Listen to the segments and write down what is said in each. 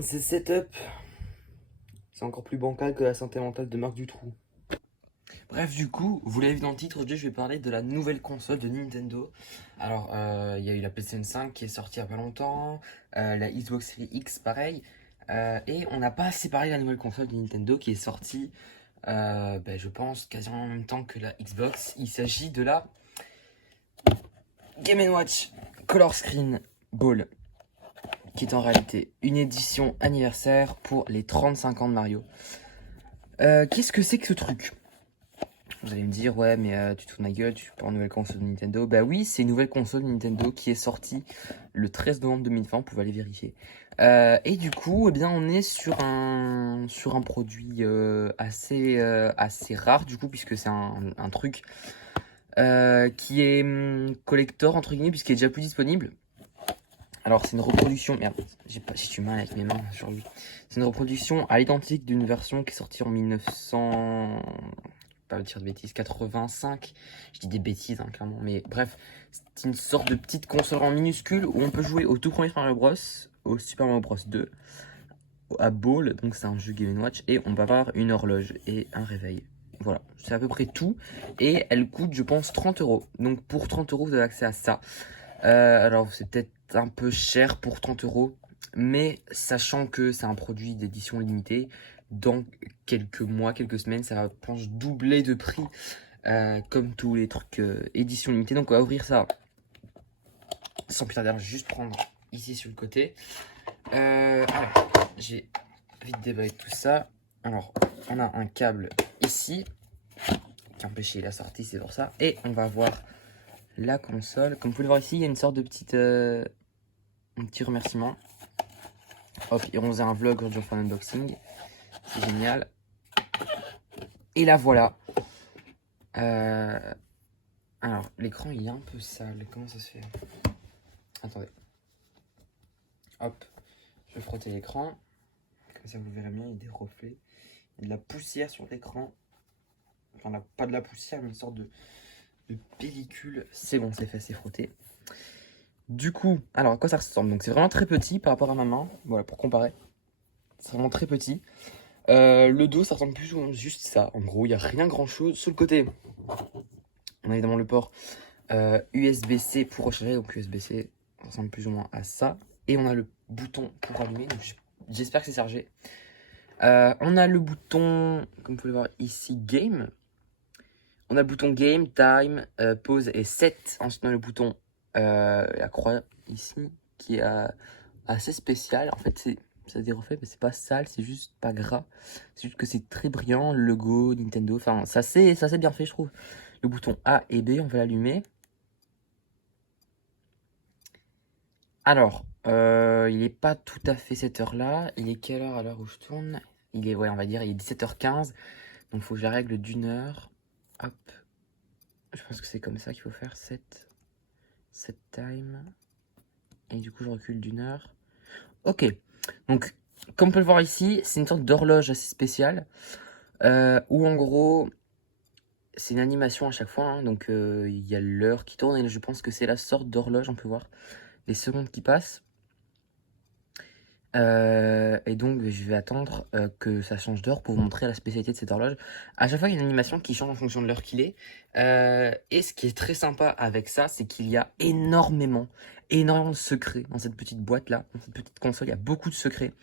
Ces setups, c'est encore plus bancal que la santé mentale de Marc Dutroux. Bref, du coup, vous l'avez vu dans le titre, aujourd'hui je vais parler de la nouvelle console de Nintendo. Alors, il y a eu la PlayStation 5 qui est sortie il y a pas longtemps, la Xbox Series X pareil, et on n'a pas assez parlé de la nouvelle console de Nintendo qui est sortie, je pense, quasiment en même temps que la Xbox. Il s'agit de la Game Watch Color Screen Ball, qui est en réalité une édition anniversaire pour les 35 ans de Mario. Qu'est-ce que c'est que ce truc? Vous allez me dire, ouais, mais tu te fous de ma gueule, tu joues pas en nouvelle console de Nintendo. Bah oui, c'est une nouvelle console Nintendo qui est sortie le 13 novembre 2020, vous pouvez aller vérifier. Et du coup, eh bien, on est sur un produit assez rare, du coup, puisque c'est un truc qui est collector, entre guillemets, puisqu'il est déjà plus disponible. Alors, c'est une reproduction. Merde, j'ai du mal avec mes mains aujourd'hui. C'est une reproduction à l'identique d'une version qui est sortie en 1900. Pas dire de bêtises, 85. Je dis des bêtises, hein, clairement. Mais bref, c'est une sorte de petite console en minuscule où on peut jouer au tout premier Super Mario Bros, au Super Mario Bros 2, à Ball, donc c'est un jeu Game Watch, et on peut avoir une horloge et un réveil. Voilà, c'est à peu près tout. Et elle coûte, je pense, 30 euros. Donc pour 30 euros, vous avez accès à ça. Alors c'est peut-être un peu cher pour 30 euros, mais sachant que c'est un produit d'édition limitée, dans quelques mois, quelques semaines, ça va, je pense, doubler de prix, comme tous les trucs édition limitée. Donc on va ouvrir ça sans plus tarder. Je vais juste prendre ici sur le côté. Alors, j'ai vite déballé tout ça. Alors, on a un câble ici qui empêchait la sortie, c'est pour ça. Et on va voir la console. Comme vous pouvez le voir ici, il y a une sorte de petite, un petit remerciement. Hop, et on faisait un vlog aujourd'hui, on fait un unboxing. C'est génial. Et là voilà. Alors, l'écran il est un peu sale. Comment ça se fait? Attendez. Hop, je vais frotter l'écran. Comme ça vous verrez bien, il y a des reflets. Il y a de la poussière sur l'écran. Enfin, là, pas de la poussière, mais une sorte de pellicule. C'est bon, c'est fait, c'est frotté. Du coup, alors à quoi ça ressemble? Donc c'est vraiment très petit par rapport à ma main. Voilà, pour comparer. C'est vraiment très petit. Le dos, ça ressemble plus ou juste ça. En gros, il n'y a rien grand chose. Sur le côté, on a évidemment le port USB-C pour recharger. Donc USB-C, ça ressemble plus ou moins à ça. Et on a le bouton pour allumer. Donc j'espère que c'est chargé. On a le bouton, comme vous pouvez voir ici, Game. On a le bouton Game, Time, Pause et Set. Ensuite, on a le bouton la croix ici, qui est assez spécial. En fait, ça a des reflets, mais c'est pas sale, c'est juste pas gras. C'est juste que c'est très brillant, le logo, Nintendo. Enfin, ça c'est bien fait, je trouve. Le bouton A et B, on va l'allumer. Alors, il est pas tout à fait cette heure-là. Il est quelle heure à l'heure où je tourne? Il est, ouais, on va dire, il est 17h15. Donc, il faut que je la règle d'une heure. Hop. Je pense que c'est comme ça qu'il faut faire. Set time. Et du coup, je recule d'une heure. Ok. Donc, comme on peut le voir ici, c'est une sorte d'horloge assez spéciale. Où en gros, c'est une animation à chaque fois. Hein, donc, il y a l'heure qui tourne. Et je pense que c'est la sorte d'horloge. On peut voir les secondes qui passent. Et donc, je vais attendre que ça change d'heure pour vous montrer la spécialité de cette horloge. À chaque fois, il y a une animation qui change en fonction de l'heure qu'il est. Et ce qui est très sympa avec ça, c'est qu'il y a énormément de secrets dans cette petite boîte-là, dans cette petite console. Il y a beaucoup de secrets.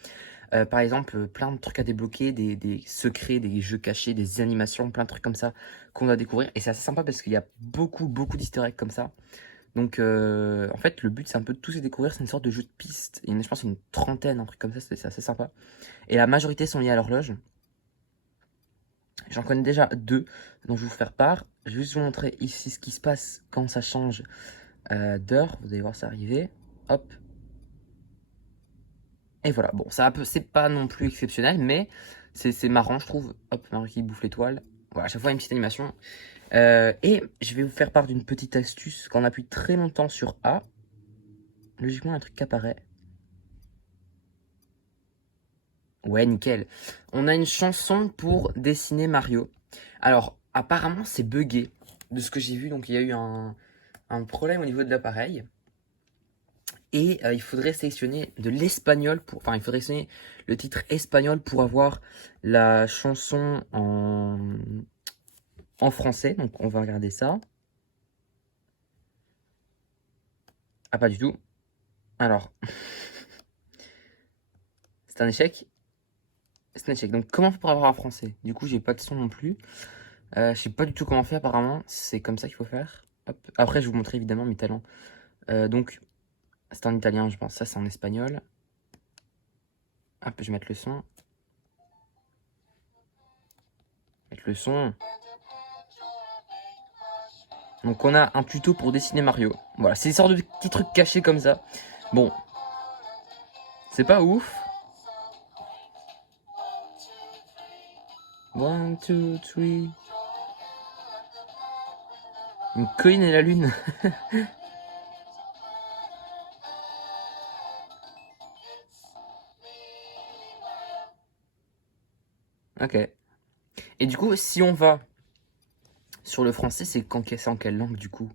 Par exemple, plein de trucs à débloquer, des secrets, des jeux cachés, des animations, plein de trucs comme ça qu'on va découvrir. Et c'est assez sympa parce qu'il y a beaucoup d'easter eggs comme ça. Donc, en fait, le but, c'est un peu de tous les découvrir. C'est une sorte de jeu de piste. Je pense une trentaine, un truc comme ça. C'est assez sympa. Et la majorité sont liés à l'horloge. J'en connais déjà deux dont je vais vous faire part. Je vais juste vous montrer ici ce qui se passe quand ça change d'heure. Vous allez voir ça arriver. Hop. Et voilà. Bon, c'est pas non plus exceptionnel, mais c'est marrant, je trouve. Hop, Mario qui bouffe l'étoile. Voilà, à chaque fois, une petite animation. Et je vais vous faire part d'une petite astuce. Quand on appuie très longtemps sur A, logiquement, un truc qui apparaît. Ouais, nickel. On a une chanson pour dessiner Mario. Alors, apparemment, c'est buggé. De ce que j'ai vu, donc il y a eu un problème au niveau de l'appareil. Et il faudrait sélectionner de l'espagnol pour... Enfin, il faudrait sélectionner le titre espagnol pour avoir la chanson en français. Donc, on va regarder ça. Ah, pas du tout. Alors, c'est un échec. C'est un échec. Donc, comment faire pour avoir en français? Du coup, j'ai pas de son non plus. Je sais pas du tout comment faire, apparemment. C'est comme ça qu'il faut faire. Hop. Après, je vais vous montrer évidemment mes talents. Donc, c'est en italien, je pense. Ça, c'est en espagnol. Hop, je vais mettre le son. Mettre le son. Donc, on a un tuto pour dessiner Mario. Voilà, c'est des sortes de petits trucs cachés comme ça. Bon, c'est pas ouf. 1, 2, 3. Une colline et la lune. Ok. Et du coup, si on va sur le français, c'est en quelle langue du coup?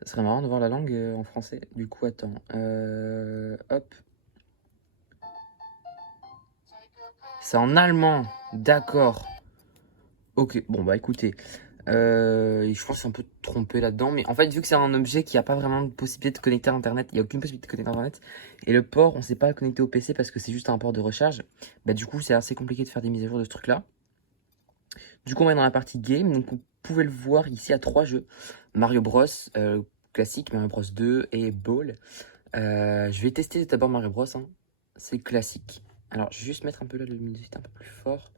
Ça serait marrant de voir la langue en français. Du coup, attends. Hop. C'est en allemand. D'accord. Ok. Bon, bah écoutez. Je pense que c'est un peu trompé là-dedans. Mais en fait, vu que c'est un objet qui n'a pas vraiment de possibilité de connecter à Internet, il n'y a aucune possibilité de connecter à Internet. Et le port, on ne sait pas connecter au PC parce que c'est juste un port de recharge. Bah du coup, c'est assez compliqué de faire des mises à jour de ce truc-là. Du coup, on va dans la partie game. Donc, vous pouvez le voir ici à 3 jeux. Mario Bros. Classique, Mario Bros 2 et Ball. Je vais tester d'abord Mario Bros. Hein. C'est classique. Alors, je vais juste mettre un peu la luminosité un peu plus fort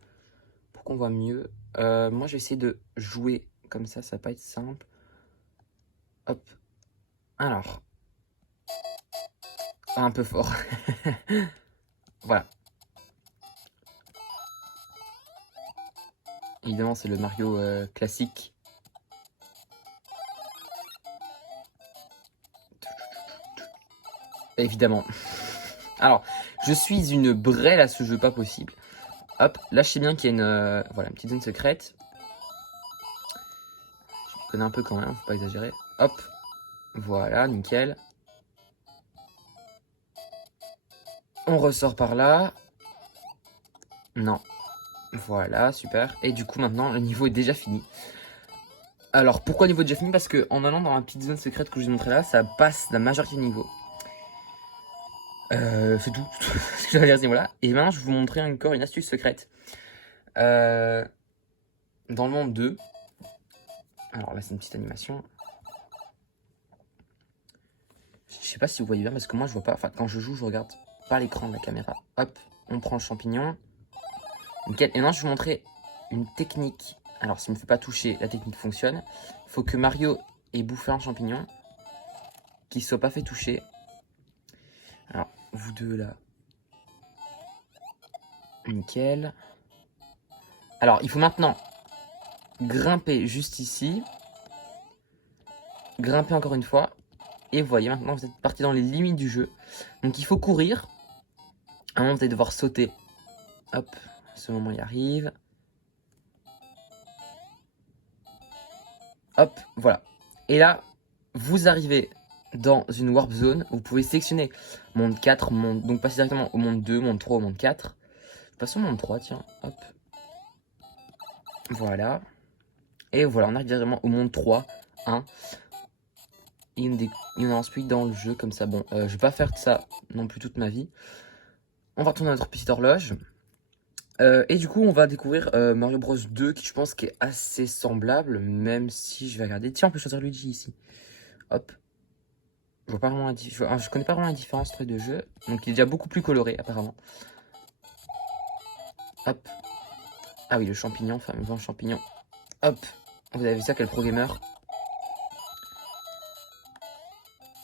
pour qu'on voit mieux. Moi, je vais essayer de jouer comme ça va pas être simple. Hop. Alors. Un peu fort. Voilà. Évidemment, c'est le Mario classique. Évidemment. Alors, je suis une brêle à ce jeu, pas possible. Hop, là je sais bien qu'il y a voilà, une petite zone secrète. Je connais un peu quand même, faut pas exagérer. Hop, voilà, nickel. On ressort par là. Non. Voilà, super. Et du coup maintenant, le niveau est déjà fini. Alors, pourquoi le niveau est déjà fini? Parce que en allant dans la petite zone secrète que je vous ai montré là, ça passe la majorité du niveau. C'est tout ce que j'avais à dire à ce niveau-là. Et maintenant, je vais vous montrer encore une astuce secrète. Dans le monde 2. Alors là, c'est une petite animation. Je sais pas si vous voyez bien parce que moi je vois pas. Enfin, quand je joue, je regarde pas l'écran de la caméra. Hop, on prend le champignon. Nickel. Et maintenant, je vais vous montrer une technique. Alors, s'il me fait pas toucher, la technique fonctionne. Il faut que Mario ait bouffé un champignon, qu'il soit pas fait toucher. Alors, vous deux là. Nickel. Alors, il faut maintenant grimper juste ici. Grimper encore une fois. Et vous voyez, maintenant, vous êtes parti dans les limites du jeu. Donc, il faut courir. À un moment, vous allez devoir sauter. Hop, ce moment il arrive. Hop, voilà. Et là, vous arrivez dans une warp zone. Vous pouvez sélectionner monde 4, monde... donc passer directement au monde 2, monde 3, au monde 4. Passons au monde 3, tiens. Hop. Voilà. Et voilà, on arrive directement au monde 3, 1. Il y en a ensuite dans le jeu comme ça. Bon, je vais pas faire ça non plus toute ma vie. On va retourner à notre petite horloge. Et du coup, on va découvrir Mario Bros 2 qui je pense qui est assez semblable, même si je vais regarder. Tiens, on peut choisir Luigi ici. Hop. Je vois pas vraiment je connais pas vraiment la différence entre les deux jeux. Donc il est déjà beaucoup plus coloré apparemment. Hop. Ah oui, le champignon, fameux champignon. Hop. Vous avez vu ça, quel pro gamer.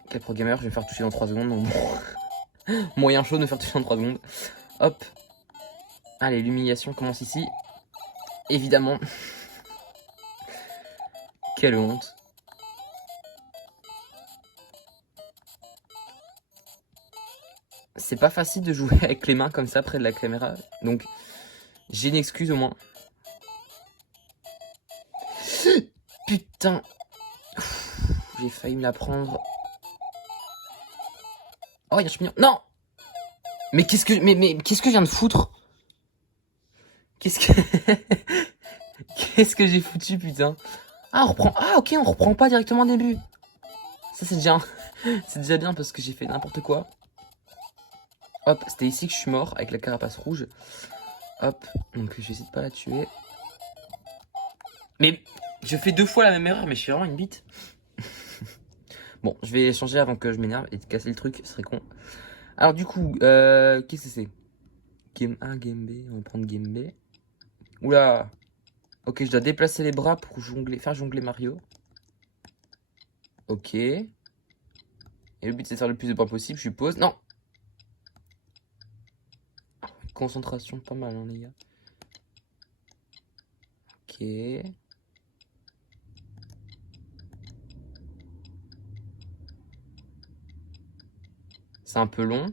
Quel pro gamer, je vais me faire toucher dans 3 secondes. Donc bon. Moyen chaud de me faire toucher dans 3 secondes. Hop. Allez, l'humiliation commence ici. Évidemment. Quelle honte. C'est pas facile de jouer avec les mains comme ça près de la caméra. Donc, j'ai une excuse au moins. Putain. J'ai failli me la prendre. Oh, il y a un champignon. Non! Mais qu'est-ce que, mais qu'est-ce que je viens de foutre? Qu'est-ce que, qu'est-ce que j'ai foutu, putain? Ah, on reprend. Ah, ok, on reprend pas directement au début. Ça, c'est déjà, c'est déjà bien parce que j'ai fait n'importe quoi. Hop, c'était ici que je suis mort avec la carapace rouge. Hop, donc je vais essayer de pas la tuer. Mais je fais 2 fois la même erreur, mais je suis vraiment une bite. Bon, je vais changer avant que je m'énerve et de casser le truc, ce serait con. Alors du coup, qu'est-ce que c'est? Game A, Game B, on va prendre Game B. Oula. Ok, je dois déplacer les bras pour jongler, faire jongler Mario. Ok. Et le but c'est de faire le plus de points possible, je suppose. Non. Concentration, pas mal, hein, les gars. Ok. C'est un peu long.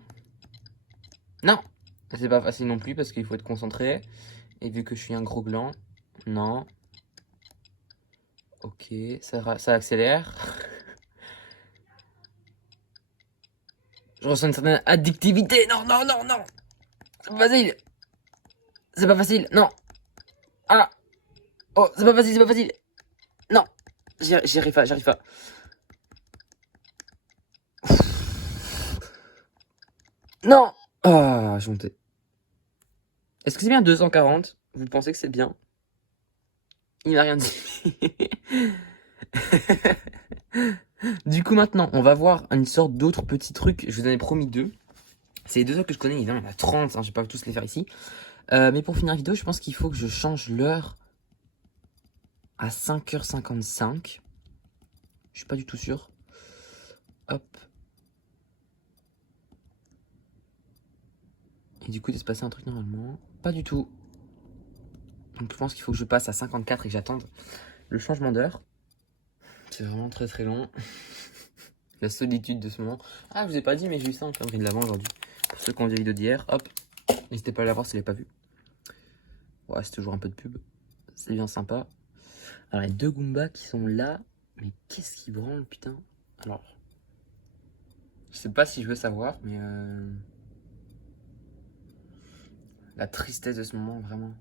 Non. C'est pas facile non plus parce qu'il faut être concentré. Et vu que je suis un gros gland. Non. Ok, ça accélère. Je ressens une certaine addictivité. Non, non, non, non. C'est pas facile. C'est pas facile. Non. Ah. Oh, c'est pas facile, c'est pas facile. Non. J'y arrive pas, j'arrive pas. Non. Ah, j'ai monté. Est-ce que c'est bien 240? Vous pensez que c'est bien? Il m'a rien dit. Du coup, maintenant, on va voir une sorte d'autre petit truc. Je vous en ai promis 2. C'est les 2 autres que je connais. Évidemment, il y en a 30. Hein, je vais pas tous les faire ici. Mais pour finir la vidéo, je pense qu'il faut que je change l'heure à 5h55. Je suis pas du tout sûr. Hop. Et du coup, il doit se passer un truc normalement. Pas du tout. Donc je pense qu'il faut que je passe à 54 et que j'attende le changement d'heure. C'est vraiment très très long. La solitude de ce moment. Ah, je vous ai pas dit, mais j'ai eu ça en calendrier de l'avant aujourd'hui. Pour ceux qui ont vu la vidéo d'hier, hop. N'hésitez pas à la voir si vous l'avez pas vu. Ouais, c'est toujours un peu de pub. C'est bien sympa. Alors, il y a 2 Goombas qui sont là. Mais qu'est-ce qui branle, putain? Alors, je sais pas si je veux savoir, mais la tristesse de ce moment, vraiment.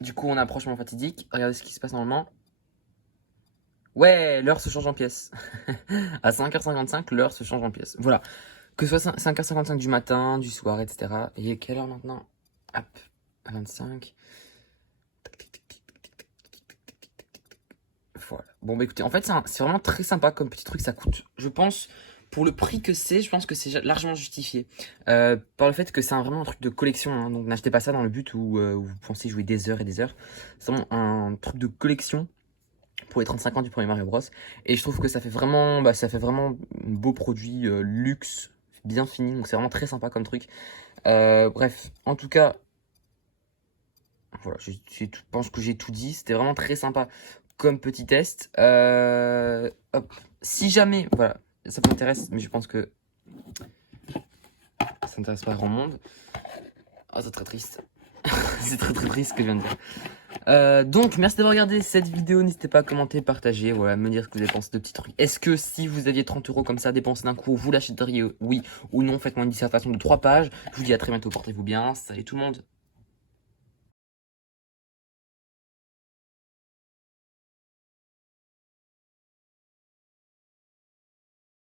Du coup, on approche mon fatidique. Regardez ce qui se passe normalement. Ouais, l'heure se change en pièces. À 5h55, l'heure se change en pièces. Voilà. Que ce soit 5h55 du matin, du soir, etc. Et quelle heure maintenant? Hop, 25. Voilà. Bon, bah écoutez, en fait, c'est vraiment très sympa comme petit truc. Ça coûte, je pense, pour le prix que c'est, je pense que c'est largement justifié. Par le fait que c'est vraiment un truc de collection. Hein, donc n'achetez pas ça dans le but où vous pensez jouer des heures et des heures. C'est vraiment un truc de collection pour les 35 ans du premier Mario Bros. Et je trouve que ça fait vraiment, un beau produit luxe, bien fini. Donc c'est vraiment très sympa comme truc. Bref, en tout cas, voilà, je pense que j'ai tout dit. C'était vraiment très sympa comme petit test. Hop. Si jamais, voilà, ça m'intéresse, mais je pense que ça n'intéresse pas grand monde. Ah, c'est très triste. C'est très très triste ce que je viens de dire. Donc, merci d'avoir regardé cette vidéo. N'hésitez pas à commenter, partager, voilà, me dire ce que vous avez pensé de petits trucs. Est-ce que si vous aviez 30 € comme ça dépensés d'un coup, vous l'achèteriez, oui ou non? Faites-moi une dissertation de 3 pages. Je vous dis à très bientôt, portez-vous bien. Salut tout le monde.